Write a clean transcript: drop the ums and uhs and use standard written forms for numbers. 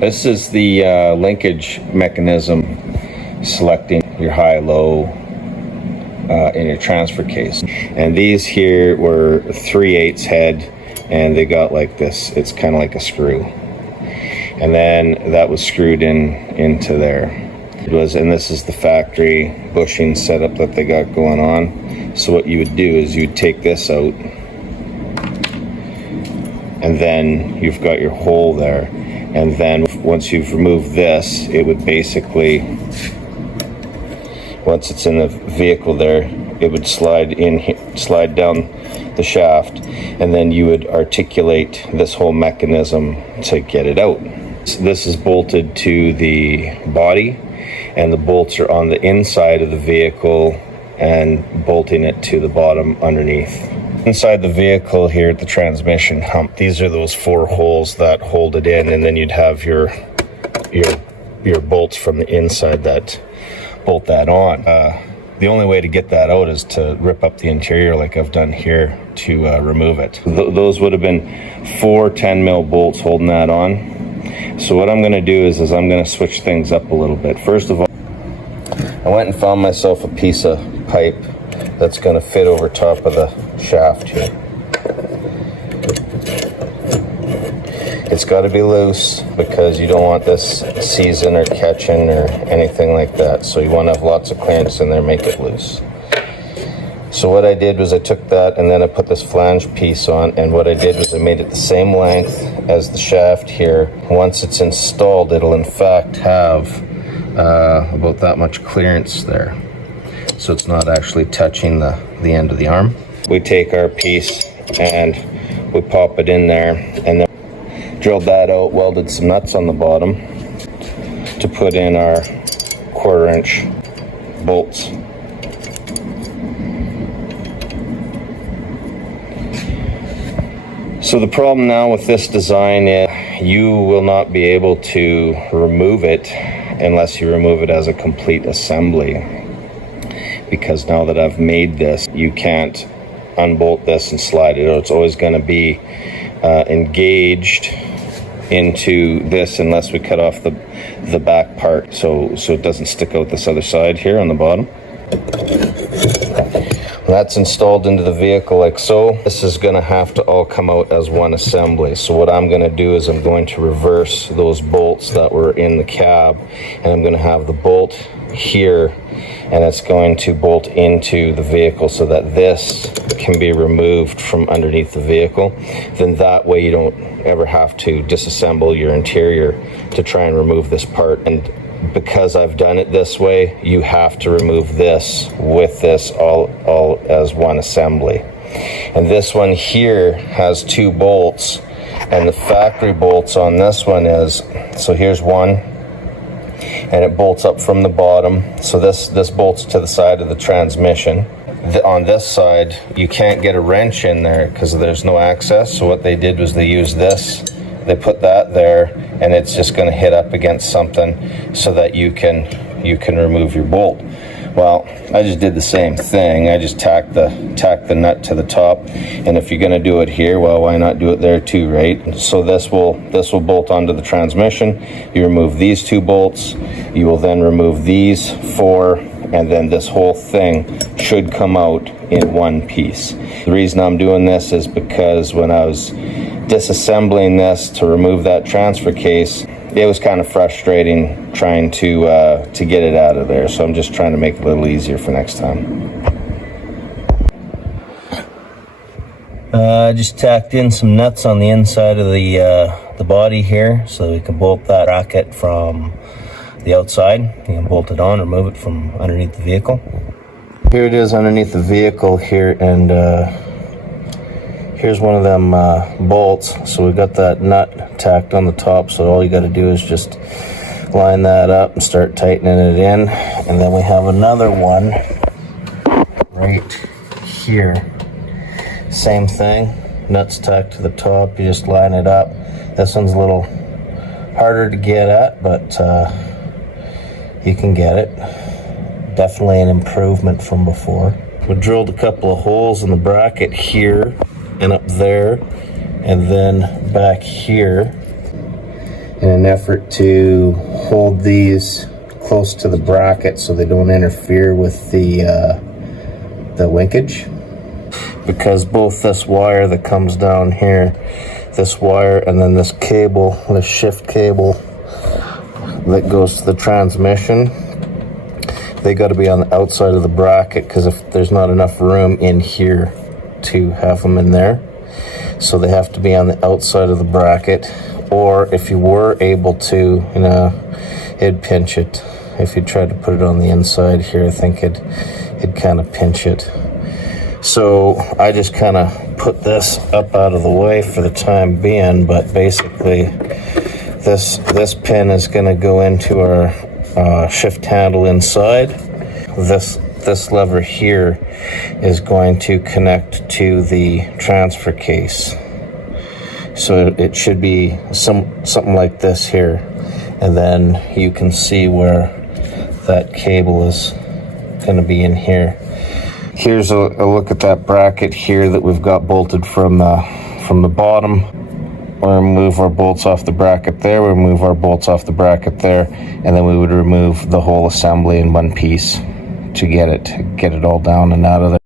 This is the linkage mechanism selecting your high-low in your transfer case. And these here were 3/8 head, and they got like this. It's kind of like a screw. And then that was screwed into there. And this is the factory bushing setup that they got going on. So what you would do is you'd take this out, and then you've got your hole there. And then once you've removed this, it would basically, once it's in the vehicle there, it would slide down the shaft, and then you would articulate this whole mechanism to get it out. This is bolted to the body, and the bolts are on the inside of the vehicle and bolting it to the bottom underneath. Inside the vehicle here at the transmission hump, these are those 4 holes that hold it in, and then you'd have your bolts from the inside that bolt that on. The only way to get that out is to rip up the interior like I've done here to remove it. Those would have been 4 10-mil bolts holding that on. So what I'm going to do is I'm going to switch things up a little bit. First of all, I went and found myself a piece of pipe that's going to fit over top of the shaft here. It's got to be loose because you don't want this seizing or catching or anything like that. So you want to have lots of clearance in there, make it loose. So what I did was I took that and then I put this flange piece on, and what I did was I made it the same length as the shaft here. Once it's installed, it'll in fact have about that much clearance there. So it's not actually touching the end of the arm. We take our piece and we pop it in there, and then drilled that out, welded some nuts on the bottom to put in our 1/4-inch bolts. So the problem now with this design is you will not be able to remove it unless you remove it as a complete assembly. Because now that I've made this, you can't unbolt this and slide it out. It's always going to be engaged into this unless we cut off the back part, so it doesn't stick out this other side here on the bottom. That's installed into the vehicle like so. This is going to have to all come out as one assembly. So what I'm going to do is I'm going to reverse those bolts that were in the cab, and I'm going to have the bolt here, and it's going to bolt into the vehicle so that this can be removed from underneath the vehicle. Then that way you don't ever have to disassemble your interior to try and remove this part. And because I've done it this way, you have to remove this with this all as one assembly. And this one here has 2 bolts, and the factory bolts on this one is, so here's one, and it bolts up from the bottom. So this bolts to the side of the transmission. On this side, you can't get a wrench in there because there's no access. So what they did was they used this. They put that there, and it's just going to hit up against something so that you can remove your bolt. Well, I just did the same thing. I just tacked the nut to the top, and if you're going to do it here, well, why not do it there too, right? So this will bolt onto the transmission. You remove these 2 bolts. You will then remove these 4, and then this whole thing should come out in one piece. The reason I'm doing this is because when I was disassembling this to remove that transfer case, it was kind of frustrating trying to get it out of there. So I'm just trying to make it a little easier for next time. I just tacked in some nuts on the inside of the body here so we can bolt that bracket from the outside. You can bolt it on, remove it from underneath the vehicle. Here it is underneath the vehicle here, and here's one of them bolts. So we've got that nut tacked on the top, so all you got to do is just line that up and start tightening it in. And then we have another one right here. Same thing, nuts tacked to the top, you just line it up. This one's a little harder to get at, but you can get it. Definitely an improvement from before. We drilled a couple of holes in the bracket here and up there, and then back here. in an effort to hold these close to the bracket so they don't interfere with the linkage. Because both this wire that comes down here, this wire, and then this cable, this shift cable that goes to the transmission, they got to be on the outside of the bracket, because if there's not enough room in here to have them in there, so they have to be on the outside of the bracket. Or if you were able to, you know, it'd pinch it. If you tried to put it on the inside here, I think it'd kind of pinch it. So I just kind of put this up out of the way for the time being, but basically this pin is going to go into our shift handle inside. This lever here is going to connect to the transfer case. So it should be something like this here, and then you can see where that cable is going to be in here. Here's a look at that bracket here that we've got bolted from the bottom. We'll remove our bolts off the bracket there, we'll remove our bolts off the bracket there, and then we would remove the whole assembly in one piece to get it all down and out of there.